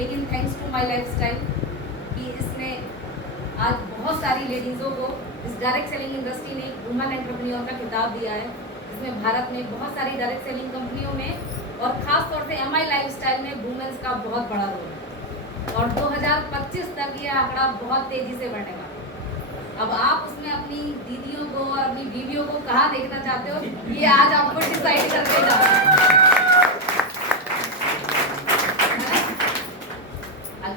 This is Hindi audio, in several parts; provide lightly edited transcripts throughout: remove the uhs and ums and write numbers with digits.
लेकिन थैंक्स टू माय लाइफस्टाइल कि इसने आज बहुत सारी लेडीज़ों को इस डायरेक्ट सेलिंग इंडस्ट्री ने एक वुमन एंटरप्रेन्योर का खिताब दिया है, जिसमें भारत में बहुत सारी डायरेक्ट सेलिंग कंपनियों में और ख़ास तौर से एमआई लाइफस्टाइल में वुमेन्स का बहुत बड़ा रोल है और 2025 तक ये आंकड़ा बहुत तेज़ी से बढ़ेगा। अब आप उसमें अपनी दीदियों को और अपनी बीवियों को कहाँ देखना चाहते हो, ये आज आपको डिसाइड करके जाना है।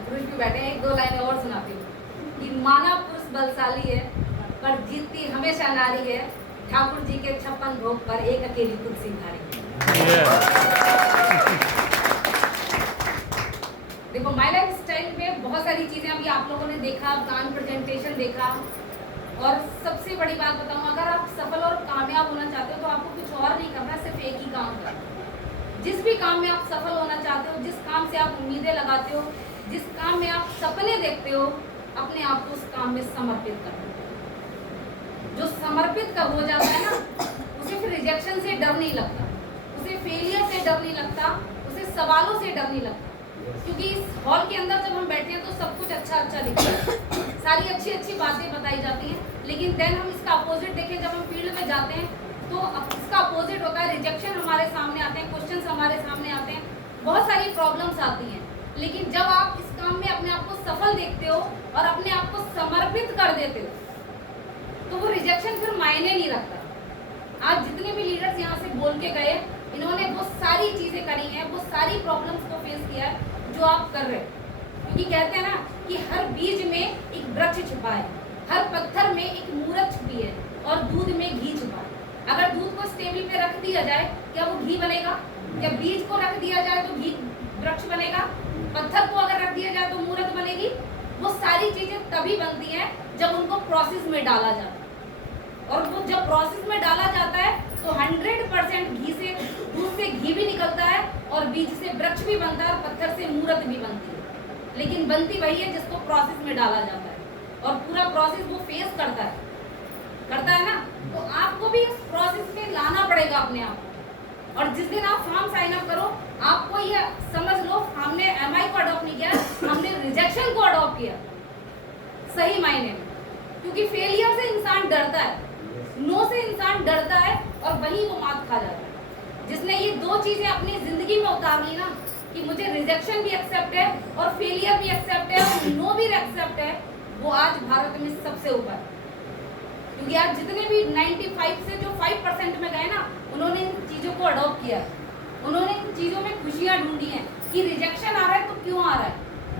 पुरुष भी बैठे, एक दो लाइनें और सुनाती हूँ कि मानव पुरुष बलशाली है पर जीतती हमेशा नारी है, ठाकुर जी के 56 भोग पर एक अकेली तुलसी नारी। देखो माय लाइफ स्टाइल में बहुत सारी चीजें अभी आप लोगों ने देखा, प्लान प्रेजेंटेशन देखा, और सबसे बड़ी बात बताऊं, अगर आप सफल और कामयाब होना चाहते हो तो आपको कुछ और नहीं करना, सिर्फ एक ही काम करना। जिस भी काम में आप सफल होना चाहते हो, जिस काम से आप उम्मीदें लगाते हो, जिस काम में आप सपने देखते हो, अपने आप को उस काम में समर्पित करना। जो समर्पित का हो जाता है ना, उसे फिर रिजेक्शन से डर नहीं लगता, उसे फेलियर से डर नहीं लगता, उसे सवालों से डर नहीं लगता। क्योंकि इस हॉल के अंदर जब हम बैठे हैं तो सब कुछ अच्छा अच्छा दिखता है, सारी अच्छी अच्छी बातें बताई जाती हैं, लेकिन देन हम इसका अपोजिट देखें, जब हम फील्ड में जाते हैं तो इसका अपोजिट होता है, रिजेक्शन हमारे सामने आते हैं, क्वेश्चंस हमारे सामने आते हैं, बहुत सारी प्रॉब्लम्स आती हैं। लेकिन जब आप इस काम में अपने आप को सफल देखते हो और अपने आप को समर्पित कर देते हो तो वो रिजेक्शन फिर मायने नहीं रखता। आज जितने भी लीडर्स यहाँ से बोल के गए, इन्होंने वो सारी चीज़ें करी हैं, वो सारी प्रॉब्लम्स को फेस किया है जो आप कर रहे हो। क्योंकि कहते हैं ना कि हर बीज में एक वृक्ष छुपा है, हर पत्थर में एक मूरत छुपी है और दूध में घी छुपा है। अगर दूध को स्टेबल पे रख दिया जाए, क्या वो घी बनेगा? क्या बीज को रख दिया जाए तो घी वृक्ष बनेगा? पत्थर को अगर रख दिया जाए तो मूरत बनेगी? वो सारी चीजें तभी बनती हैं जब उनको प्रोसेस में डाला जाता है, और वो जब प्रोसेस में डाला जाता है तो 100% घी से, दूध से घी भी निकलता है और बीज से वृक्ष भी बनता है और पत्थर से मूरत भी बनती है। लेकिन बनती वही है जिसको प्रोसेस में डाला जाता है, और पूरा प्रोसेस वो फेस करता है ना। तो आपको भी इस प्रोसेस में लाना पड़ेगा अपने आप को। और जिस दिन आप फॉर्म साइन अप करो, आपको ये समझ लो हमने एमआई को अडॉप्ट नहीं किया, हमने रिजेक्शन को अडॉप्ट किया सही मायने में। क्योंकि फेलियर से इंसान डरता है, नो से इंसान डरता है और वही वो मात खा जाता है। जिसने ये दो चीजें अपनी जिंदगी में उतार ली ना, कि मुझे रिजेक्शन भी एक्सेप्ट है और फेलियर भी एक्सेप्ट है और नो भी एक्सेप्ट है, वो आज भारत में सबसे ऊपर। क्योंकि आज जितने भी 95 से जो 5% में गए ना, उन्होंने इन चीज़ों को अडॉप्ट किया है, उन्होंने इन चीज़ों में खुशियाँ ढूंढी हैं कि रिजेक्शन आ रहा है तो क्यों आ रहा है,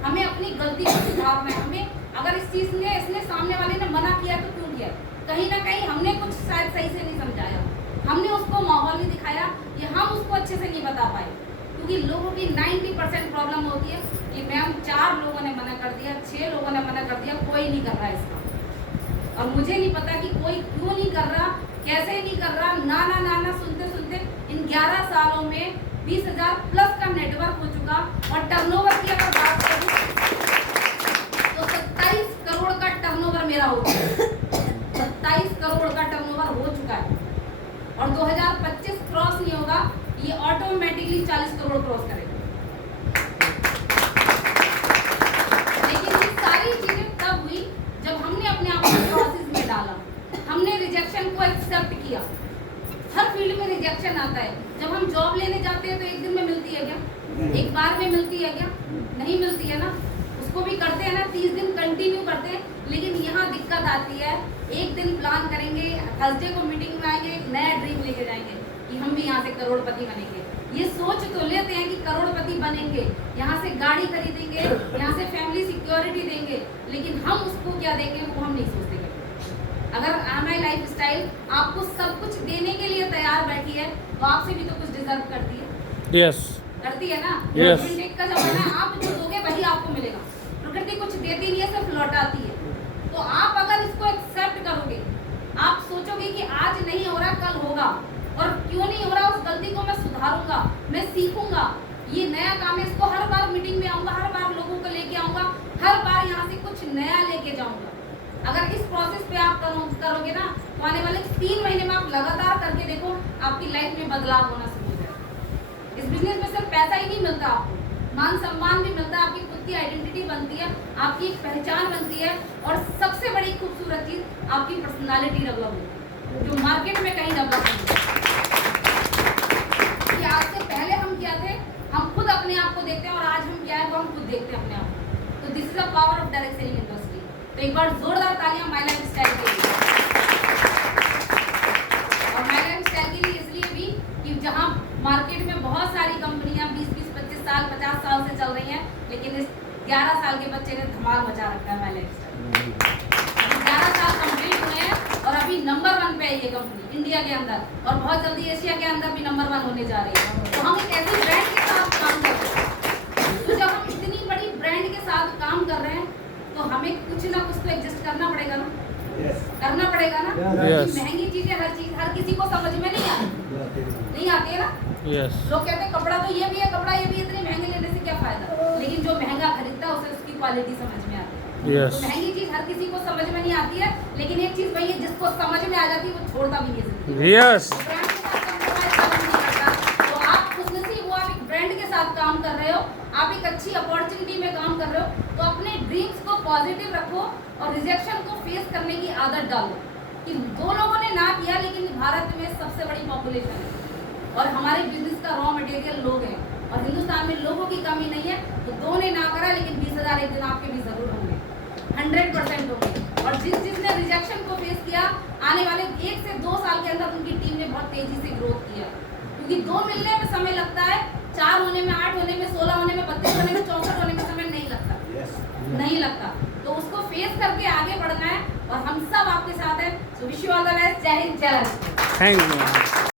हमें अपनी गलती को सुधारना है। हमें अगर इस चीज़ ने, इसने सामने वाले ने मना किया तो क्यों किया? कहीं ना कहीं हमने कुछ शायद सही से नहीं समझाया, हमने उसको माहौल नहीं दिखाया, या हम उसको अच्छे से नहीं बता पाए। क्योंकि लोगों की 90% प्रॉब्लम होती है कि मैम 4 लोगों ने मना कर दिया, 6 लोगों ने मना कर दिया, कोई नहीं कर रहा है इसका। और मुझे नहीं पता कि कोई क्यों नहीं कर रहा, कैसे नहीं कर रहा। ना सुनते सुनते इन 11 सालों में 20,000 प्लस का नेटवर्क हो चुका, और टर्नओवर की अगर बात करूं तो 27 करोड़ का टर्नओवर मेरा हो चुका है, 27 करोड़ का टर्नओवर हो चुका है। और 2025 क्रॉस नहीं होगा, ये ऑटोमेटिकली 40 करोड़ क्रॉस करेगा। लेकिन ये सारी चीजें तब हुई जब हमने अपने आप को प्रोसेस में डाला, हमने रिजेक्शन को एक्सेप्ट किया। हर फील्ड में रिजेक्शन आता है। जब हम जॉब लेने जाते हैं तो एक दिन में मिलती है क्या? एक बार में मिलती है क्या? नहीं मिलती है ना। उसको भी करते हैं ना, 30 दिन कंटिन्यू करते हैं। लेकिन यहाँ दिक्कत आती है, एक दिन प्लान करेंगे, थर्सडे को मीटिंग में आएंगे, एक नया ड्रीम लेके जाएंगे कि हम भी यहाँ से करोड़पति बनेंगे। ये सोच तो लेते हैं कि करोड़पति बनेंगे, यहाँ से गाड़ी खरीदेंगे, यहाँ से फैमिली सिक्योरिटी देंगे, लेकिन हम उसको क्या देंगे वो हम नहीं सोचते। अगर एमआई लाइफस्टाइल आपको सब कुछ देने के लिए तैयार बैठी है तो आपसे भी तो कुछ डिजर्व करती है। यस, करती है ना। Yes. का जमाना है, आप जो दोगे वही आपको मिलेगा। प्रकृति कुछ देती नहीं है, सिर्फ लौटाती है। तो आप अगर इसको एक्सेप्ट करोगे, आप सोचोगे कि आज नहीं हो रहा कल होगा, और क्यों नहीं हो रहा उस गलती को मैं सुधारूंगा, मैं सीखूंगा, ये नया काम है, इसको हर बार मीटिंग में आऊंगा, हर बार लोगों को लेके आऊंगा, हर बार यहाँ से कुछ नया लेके जाऊंगा। अगर इस प्रोसेस पे आप करोगे ना, तो आने वाले 3 महीने में आप लगातार करके देखो, आपकी लाइफ में बदलाव होना शुरू हो जाएगा। इस बिजनेस में सिर्फ पैसा ही नहीं मिलता आपको, मान सम्मान भी मिलता है, आपकी खुद की आइडेंटिटी बनती है, आपकी एक पहचान बनती है, और सबसे बड़ी खूबसूरत चीज आपकी पर्सनालिटी डेवलप होती है, जो मार्केट में कहीं डेवलप नहीं है। आज से पहले हम क्या थे, हम खुद अपने आप को देखते हैं, और आज हम क्या है वो हम खुद देखते हैं अपने आप को। तो this is the power of direct selling industry. तो एक बार जोरदार तालियां माय लाइफ स्टाइल के लिए। और माय लाइफ स्टाइल के लिए इसलिए भी कि जहां मार्केट में बहुत सारी कंपनियां 20-20, 25 साल, 50 साल से चल रही हैं, लेकिन इस 11 साल के बच्चे ने धमाल मचा रखा है माय लाइफ स्टाइल। 11 साल कंप्लीट हुए हैं और अभी नंबर 1 पे है ये कंपनी इंडिया के अंदर, और बहुत जल्दी एशिया के अंदर भी नंबर 1 होने जा रही है। तो हम एक ऐसी ब्रांड के साथ काम करते हैं, तो जब हम इतनी बड़ी ब्रांड के साथ काम कर रहे हैं तो हमें कुछ ना कुछ तो एडजस्ट करना पड़ेगा ना। करना पड़ेगा ना। महंगी चीजें हर किसी को समझ में नहीं आती है ना। लोग कहते हैं कपड़ा तो ये भी है, कपड़ा ये भी, इतने महंगे लेने से क्या फायदा, लेकिन जो महंगा खरीदता है उसे उसकी क्वालिटी समझ में आती है। तो महंगी चीज हर किसी को समझ में नहीं आती है, लेकिन एक चीज वही है जिसको समझ में आ जाती है वो छोड़ता भी नहीं है। तो आप खुशनसीब हो, आप एक ब्रांड के साथ काम कर रहे हो, आप एक अच्छी अपॉर्चुनिटी में काम कर रहे हो, तो अपने ड्रीम्स को पॉजिटिव रखो और रिजेक्शन को फेस करने की आदत डालो। कि 2 लोगों ने ना किया, लेकिन भारत में सबसे बड़ी पॉपुलेशन है और हमारे बिजनेस का रॉ मटेरियल लोग हैं, और हिंदुस्तान में लोगों की कमी नहीं है। तो 2 ने ना करा, लेकिन 20,000 एक दिन आपके भी जरूर होंगे, 100% होंगे। और जिसने रिजेक्शन को फेस किया, आने वाले 1 से 2 साल के अंदर उनकी टीम ने बहुत तेजी से ग्रोथ किया, क्योंकि 2 मिलने में समय लगता है, 4 होने में, 8 होने में, 16 होने में, 32 होने में, 64 होने में समय नहीं लगता। नहीं लगता। तो उसको फेस करके आगे बढ़ना है, और हम सब आपके साथ हैं। So wish you all the best. जय हिंद, जय भारत। Thank you.